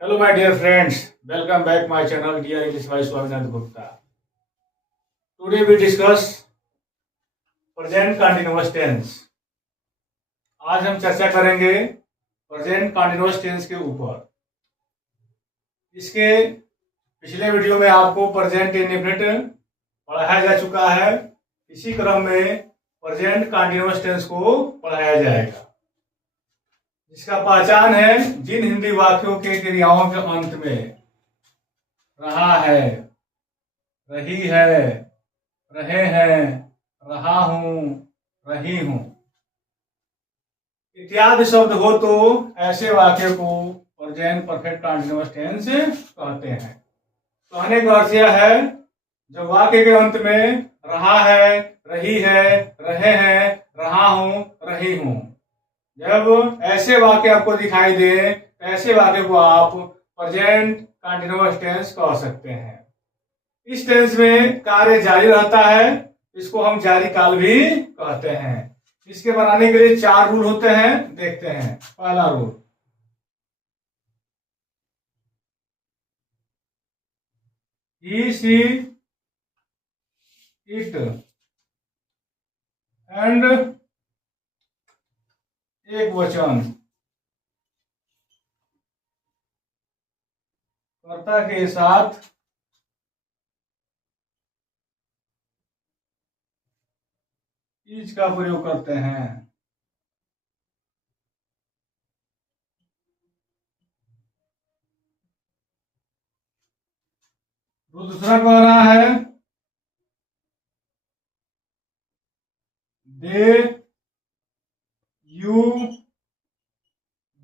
Hello, my dear friends. Welcome back my channel, dear English by Swaminathan Gupta. Today we discuss present continuous tense. आज हम चर्चा करेंगे present continuous tense के ऊपर। इसके पिछले वीडियो में आपको प्रेजेंट इंडेफिनिट पढ़ाया जा चुका है। इसी क्रम में प्रेजेंट कंटिन्यूअस टेंस को पढ़ाया जाएगा, जिसका पहचान है जिन हिंदी वाक्यों के क्रियाओं के अंत में रहा है, रही है, रहे हैं, रहा हूं, रही हूं इत्यादि शब्द हो तो ऐसे वाक्य को प्रेजेंट परफेक्ट कंटीन्यूअस टेंस कहते हैं। कहने का अर्थ यह है, जो वाक्य के अंत में रहा है, रही है, रहे हैं, रहा हूं, रही हूं, जब ऐसे वाक्य आपको दिखाई दे तो ऐसे वाक्य को आप प्रेजेंट कंटीन्यूअस टेंस कह सकते हैं। इस टेंस में कार्य जारी रहता है, इसको हम जारी काल भी कहते हैं। इसके बनाने के लिए 4 रूल होते हैं, देखते हैं। पहला rule, he, she, it and एक वचन कर्ता के साथ इज का प्रयोग करते हैं। तो दूसरा कह रहा है, दे, यू,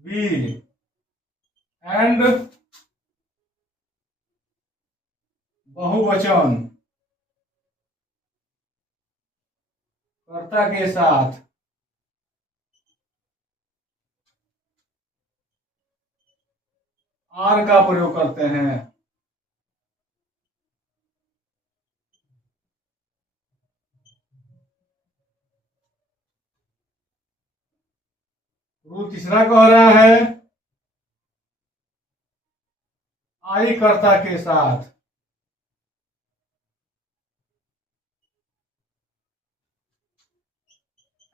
वी एंड बहुवचन कर्ता के साथ आर का प्रयोग करते हैं। रूल तीसरा कह रहा है, आई कर्ता के साथ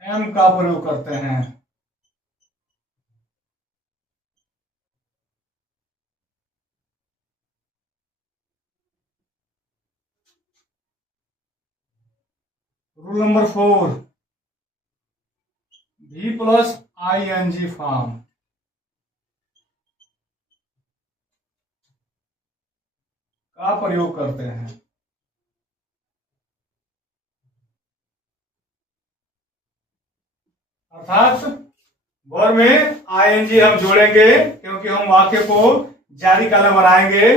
एम का प्रयोग करते हैं। रूल नंबर 4, भी प्लस ING फॉर्म का प्रयोग करते हैं। अर्थात वर्ब में ING हम जोड़ेंगे, क्योंकि हम वाक्य को जारी काल में बनाएंगे,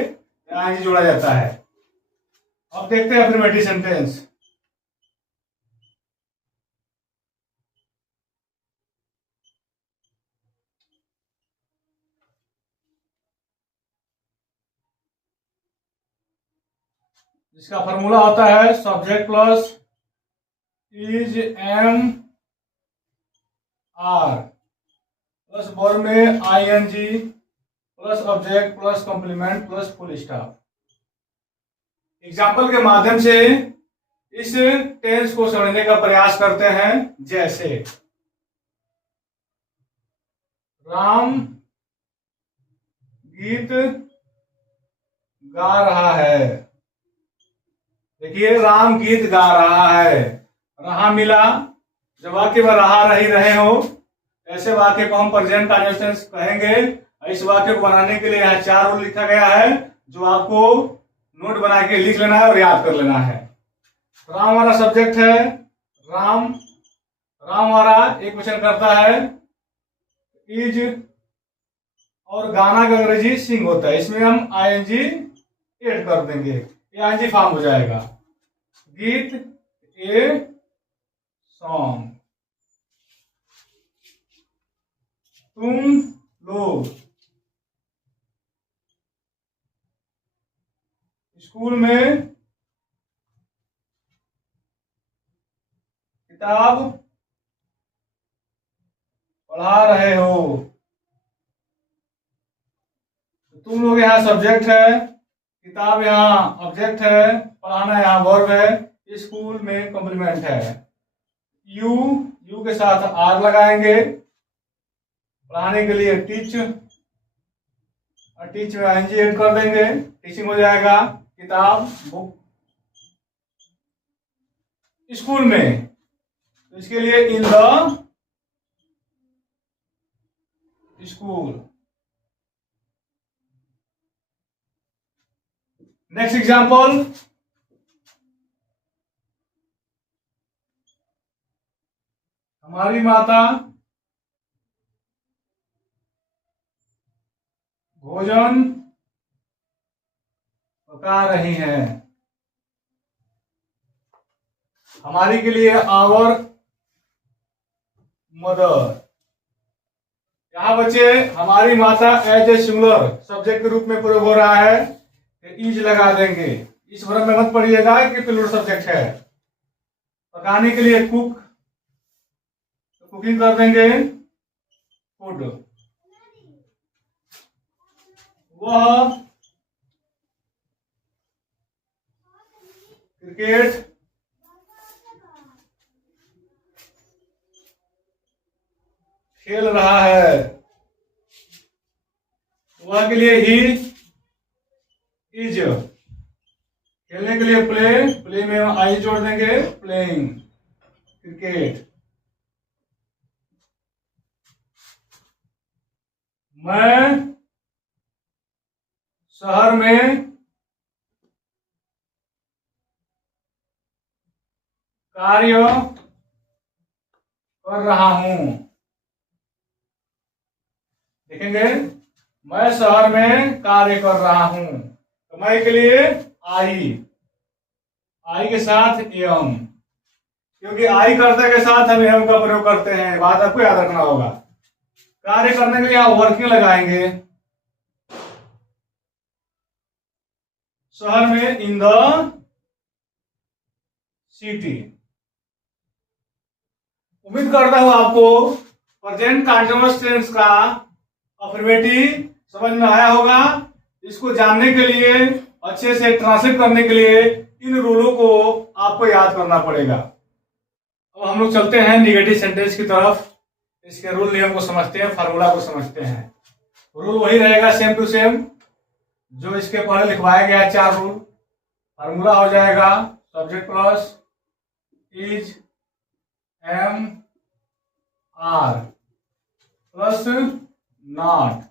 ING जोड़ा जाता है। अब देखते हैं अफर्मेटिव सेंटेंस। जिसका फॉर्मूला होता है subject plus is, am, are plus verb में ING plus object plus complement plus full stop. Example के माध्यम से इस टेंस को समझने का प्रयास करते हैं। जैसे राम गीत गा रहा है। देखिए, राम गीत गा रहा है, रहा मिला। जब वाक्य में रहा, रही, रहे हो, ऐसे वाक्य को हम प्रेजेंट कंटीन्यूअस टेंस कहेंगे। इस वाक्य को बनाने के लिए यहाँ 4 रूल लिखा गया है, जो आपको नोट बना के लिख लेना है और याद कर लेना है। राम हमारा सब्जेक्ट है, राम। राम हमारा एक वचन करता है, इज, और गाना का अंग्रेजी सिंग होता है। इसमें हम ING ऐड कर देंगे, ING फॉर्म हो जाएगा। गीत, ए सॉन्ग। तुम लोग स्कूल में किताब पढ़ा रहे हो। तुम लोग यहाँ सब्जेक्ट है, किताब यहाँ ऑब्जेक्ट है, पढ़ाना यहाँ वर्ब है, स्कूल में कॉम्प्लीमेंट है। यू के साथ आर लगाएंगे, पढ़ाने के लिए टीच, और टीच में आईएनजी ऐड कर देंगे, टीचिंग हो जाएगा। किताब बुक, स्कूल में, तो इसके लिए in the school. Next example, हमारी माता भोजन पका रही हैं। हमारी के लिए आवर मदर। यहां बच्चे हमारी माता एज ए सिंगुलर सब्जेक्ट के रूप में प्रयोग हो रहा है, इज लगा देंगे। इस भ्रम में मत पढ़िएगा कि प्लूरल सब्जेक्ट है। पकाने के लिए कुक, तो कुकिंग कर देंगे फूड। वह क्रिकेट खेल रहा है। वह के लिए ही इज। खेलने के लिए प्ले, प्ले में आई जोड़ देंगे, प्लेइंग क्रिकेट। मैं शहर में कार्य कर रहा हूं। देखेंगे, मैं शहर में कार्य कर रहा हूं, तो मैं के लिए आई के साथ एम, क्योंकि आई करते के साथ हम एम का प्रयोग करते हैं, बात आपको याद रखना होगा। कार्य करने के लिए आप वर्किंग लगाएंगे। शहर में इन द सिटी। उम्मीद करता हूं आपको प्रेजेंट कंटीन्यूअस टेंस का अफर्मेटिव समझ में आया होगा। इसको जानने के लिए, अच्छे से ट्रांसलेट करने के लिए इन रूलों को आपको याद करना पड़ेगा। अब हम लोग चलते हैं निगेटिव सेंटेंस की तरफ। इसके रूल नियम को समझते हैं, फार्मूला को समझते हैं। रूल वही रहेगा सेम टू सेम जो इसके पहले लिखवाया गया है, 4 रूल। फार्मूला हो जाएगा subject plus is am are plus not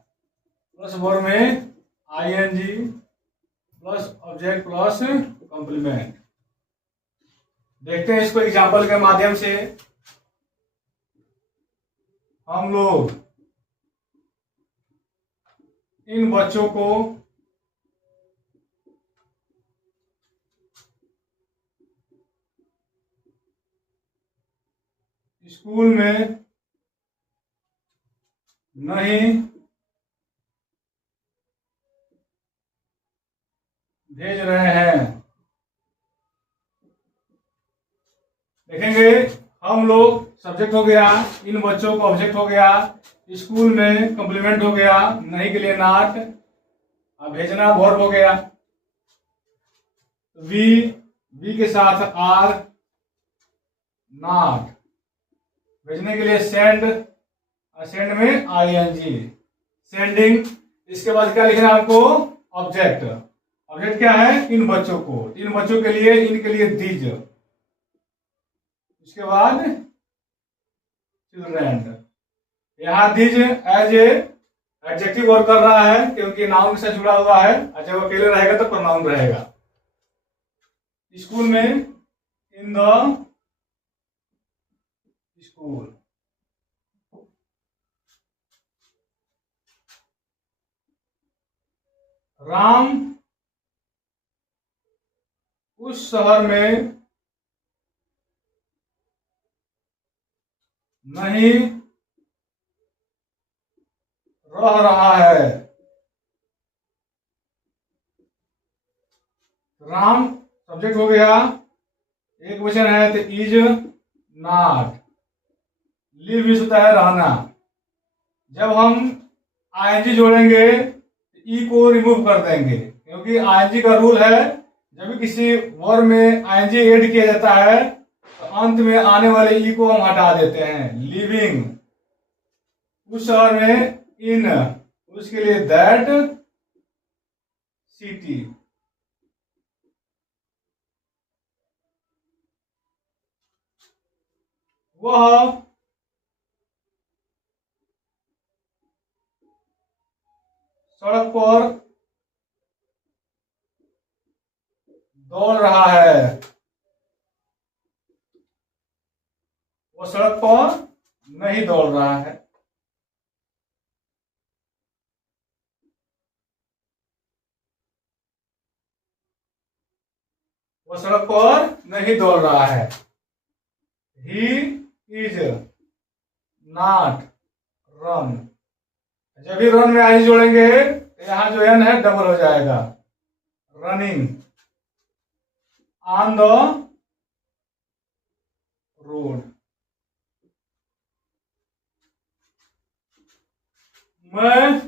plus verb में ING plus object plus complement. देखते हैं इसको एग्जांपल के माध्यम से। हम लोग इन बच्चों को स्कूल में नहीं भेज रहे हैं। देखेंगे, हम लोग सब्जेक्ट हो गया, इन बच्चों को ऑब्जेक्ट हो गया, स्कूल में कॉम्प्लीमेंट हो गया, नहीं के लिए नॉट, भेजना वर्ब हो गया। वी के साथ आर, नॉट, भेजने के लिए सेंड, सेंड में आईएनजी, सेंडिंग। इसके बाद क्या लिखना है आपको? ऑब्जेक्ट। ऑब्जेक्ट क्या है? इन बच्चों को, इन बच्चों के लिए, इनके लिए दीज। इसके बाद चिल्ड्रेन। यहां these as a adjective work कर रहा है क्योंकि नाउन से जुड़ा हुआ है। जब अकेले रहेगा तो प्रोनाउन रहेगा। स्कूल में इन द स्कूल। राम उस शहर में नहीं रह रहा है। राम सब्जेक्ट हो गया, एक वचन है तो इज नॉट। लिव इज होता है रहना। जब हम आईएनजी जोड़ेंगे ई को रिमूव कर देंगे, क्योंकि आईएनजी का रूल है जब भी किसी वर्ब में आईएनजी ऐड किया जाता है तो अंत में आने वाले ई को हम हटा देते हैं। लिविंग, उस शहर में, इन, उसके लिए दैट सिटी। वह सड़क पर दौड़ रहा है। वो सड़क पर नहीं दौड़ रहा है। वो सड़क पर नहीं दौड़ रहा है। He is not run. जब भी रन में आई जोड़ेंगे तो यहां जो एन है डबल हो जाएगा। Running on the road. मैं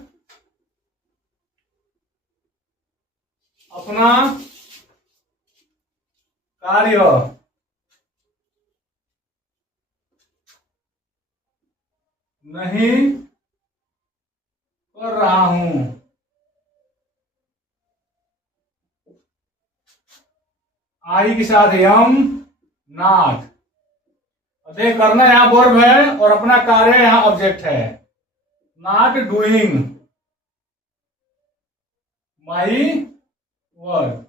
अपना कार्य नहीं कर रहा हूं। आई के साथ यम नॉट। देख, करना यहां वर्ब है और अपना कार्य यहां ऑब्जेक्ट है। Not doing my work.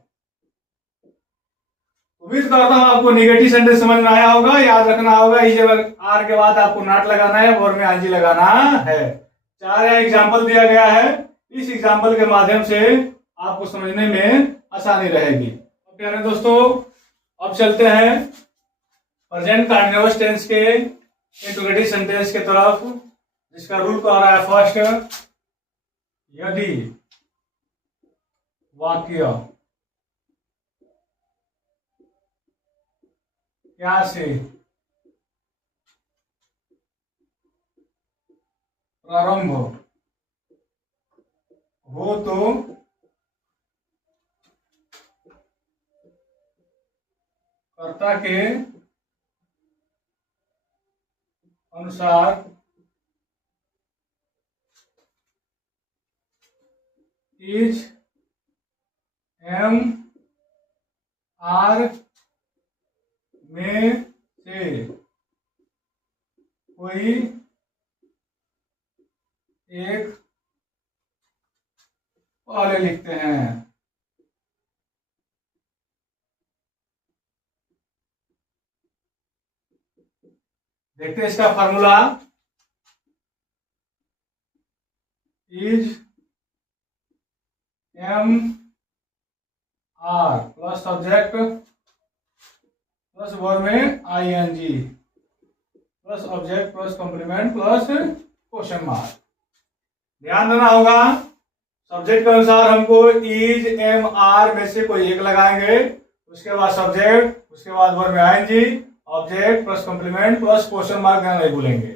उम्मीद करता हूं आपको नेगेटिव सेंटेंस समझ में आया होगा। याद रखना होगा इस जगह आर के बाद आपको नॉट लगाना है, वर्ब में आईएनजी लगाना है। चार एग्जाम्पल दिया गया है, इस एग्जाम्पल के माध्यम से आपको समझने में आसानी रहेगी। प्यारे दोस्तों, अब चलते हैं प्रेजेंट कंटीन्यूअस टेंस के इंट्रोगेटिव सेंटेंस के तरफ, जिसका रूल कह रहा है फर्स्ट, यदि वाक्य क्या से प्रारंभ हो तो कर्ता के अनुसार इज एम आर में से कोई एक पहले लिखते हैं। देखते हैं इसका formula. Is am are plus subject plus verb में ING plus object plus complement plus question mark. ध्यान देना होगा, सब्जेक्ट के अनुसार हमको इज एम आर में से कोई एक लगाएंगे, उसके बाद सब्जेक्ट, उसके बाद वर्ब में ING, object plus complement plus question mark नहीं भूलेंगे।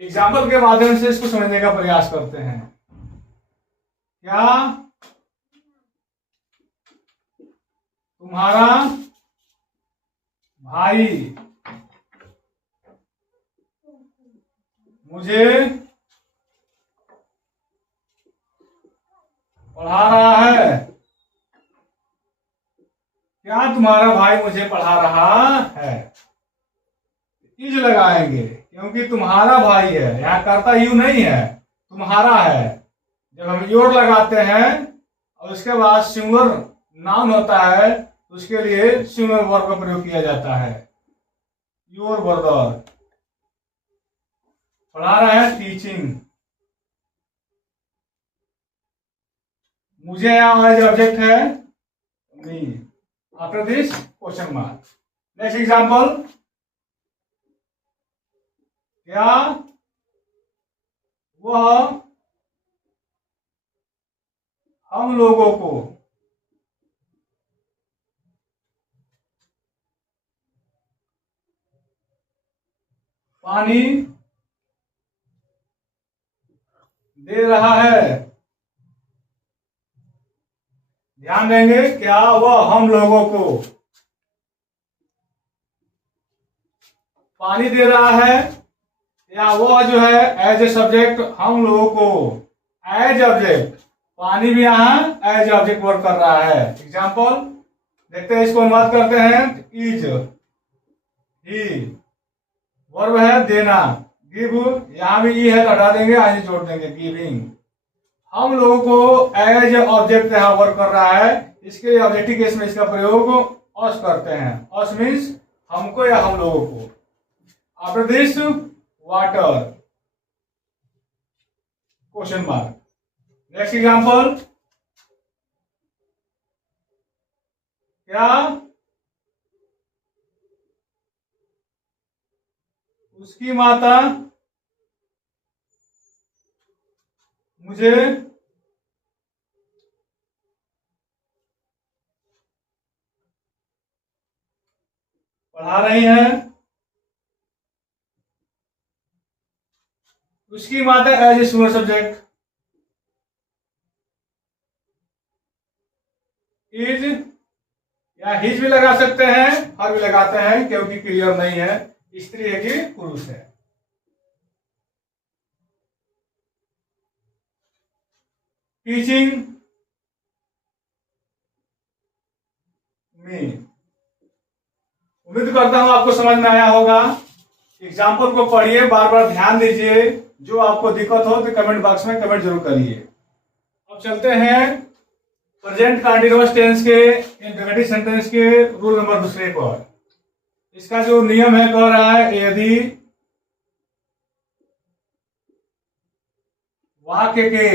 एग्जाम्पल के माध्यम से इसको समझने का प्रयास करते हैं। क्या तुम्हारा भाई मुझे पढ़ा रहा है? क्या तुम्हारा भाई मुझे पढ़ा रहा है? इज लगाएंगे क्योंकि तुम्हारा भाई है, यहाँ कर्ता यू नहीं है, तुम्हारा है। जब हम योर लगाते हैं और उसके बाद सिंगुलर नाउन होता है तो उसके लिए सिंगुलर वर्ब का प्रयोग किया जाता है। योर ब्रदर पढ़ा रहा है, टीचिंग। मुझे यहाँ एज ऑब्जेक्ट है me, after this question mark. Next example, क्या वह हम लोगों को पानी दे रहा है? ध्यान देंगे क्या, वह हम लोगों को पानी दे रहा है, या वह जो है एज ए सब्जेक्ट हम लोगों को एज ऑब्जेक्ट, पानी भी यहाँ एज ऑब्जेक्ट वर्क कर रहा है। एग्जाम्पल देखते हैं, इसको अनुवाद करते हैं। इज, ही, वर्ब है देना, गिव, यहां भी ई है तो हटा देंगे, आई जोड़ देंगे, गिविंग। हम लोगों को एज ऑब्जेक्ट यहाँ वर्क कर रहा है, इसके लिए ऑब्जेक्टिव केस में इसका प्रयोग अस करते हैं। अस मीन्स हमको या हम लोगों को। After this water, question mark. Next example, क्या उसकी माता मुझे पढ़ा रही है। उसकी माता as a singular subject, is या हिज भी लगा सकते हैं, हर भी लगाते हैं क्योंकि क्लियर नहीं है स्त्री है कि पुरुष है। टीचिंग मी, उम्मीद करता हूं आपको समझ में आया होगा। एग्जाम्पल को पढ़िए, बार बार ध्यान दीजिए, जो आपको दिक्कत हो तो कमेंट बॉक्स में कमेंट जरूर करिए। अब चलते हैं प्रेजेंट कंटीन्यूअस टेंस के इंपेरेटिव सेंटेंस के रूल नंबर दूसरे पर। इसका जो नियम है कह रहा है, यदि वाक्य के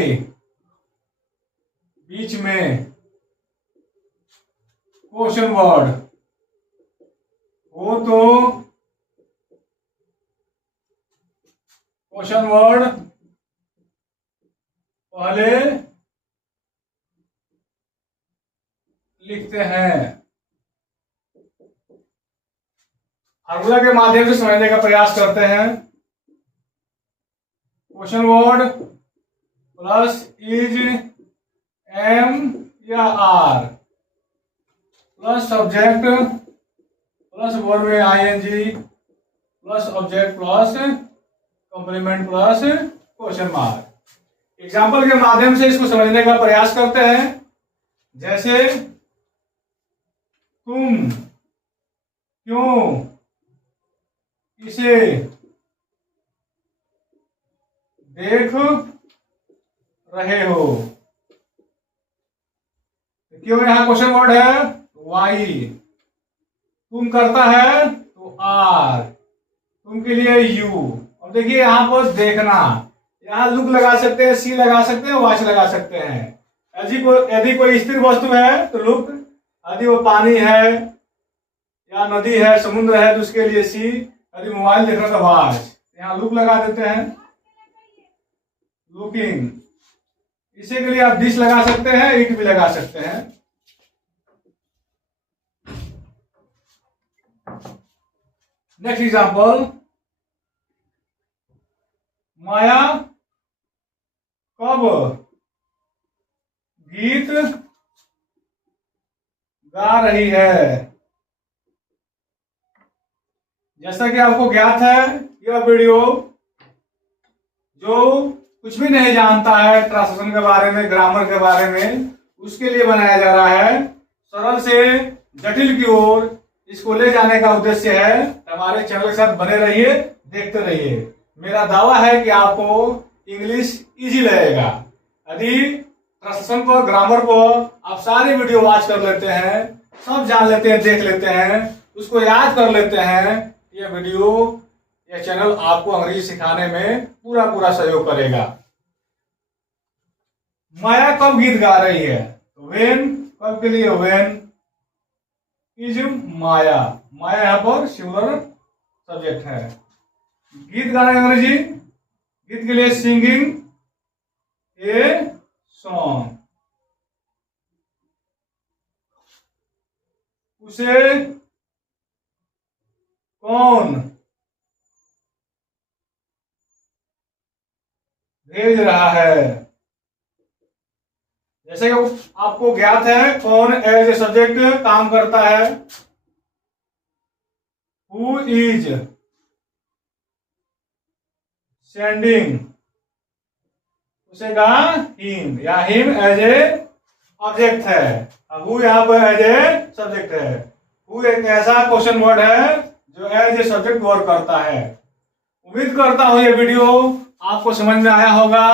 बीच में क्वेश्चन वर्ड हो तो क्वेश्चन वर्ड पहले लिखते हैं। फार्मूला के माध्यम से समझने का प्रयास करते हैं। Question word plus is, am या are, plus subject, plus verb में ING, plus object, plus complement, plus question mark. Example के माध्यम से इसको समझने का प्रयास करते हैं। जैसे तुम क्यों इसे देख रहे हो, क्यों यहां क्वेश्चन वर्ड है वाई, तुम करता है तो आर, तुम के लिए यू। अब देखिए यहां पर देखना, यहां लुक लगा सकते हैं, सी लगा सकते हैं, वॉच लगा सकते हैं। यदि कोई स्थिर वस्तु है तो लुक, यदि वो पानी है या नदी है, समुद्र है तो उसके लिए सी, यदि मोबाइल देख रहा तो वॉच, यहाँ लुक लगा देते हैं, लुकिंग। इसी के लिए आप दिस लगा सकते हैं, इट भी लगा सकते हैं। नेक्स्ट एग्जांपल, माया कब गीत गा रही है। जैसा कि आपको ज्ञात है, यह वीडियो जो कुछ भी नहीं जानता है ट्रांसलेशन के बारे में, ग्रामर के बारे में, उसके लिए बनाया जा रहा है। सरल से जटिल की ओर इसको ले जाने का उद्देश्य है। हमारे चैनल के साथ बने रहिए, देखते रहिए। मेरा दावा है कि आपको इंग्लिश इजी लगेगा यदि ट्रांसलेशन को, ग्रामर को आप सारे वीडियो वॉच कर लेते हैं, सब जान लेते हैं, देख लेते हैं, उसको याद कर लेते हैं। ये वीडियो, ये चैनल आपको अंग्रेजी सिखाने में पूरा पूरा सहयोग करेगा। माया कब गीत गा रही है, वेन, कब के लिए वेन इज माया, माया यहां पर सिंगुलर सब्जेक्ट है। गीत गाना अंग्रेजी, गीत के लिए सिंगिंग ए सॉन्ग। उसे कौन भेज रहा है, जैसे कि आपको ज्ञात है कौन एज ए सब्जेक्ट काम करता है, हु इज सेंडिंग, उसे कहा हिम, या हिम एज ए ऑब्जेक्ट है, हु यहाँ पर एज ए सब्जेक्ट है। हु एक ऐसा क्वेश्चन वर्ड है जो एज ए सब्जेक्ट वर्क करता है। उम्मीद करता हूं ये वीडियो आपको समझ में आया होगा।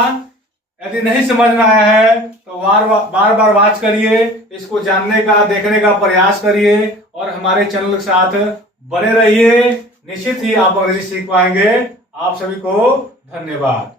यदि नहीं समझ में आया है तो बार बार वॉच करिए, इसको जानने का देखने का प्रयास करिए और हमारे चैनल के साथ बने रहिए। निश्चित ही आप अंग्रेजी सीख पाएंगे। आप सभी को धन्यवाद।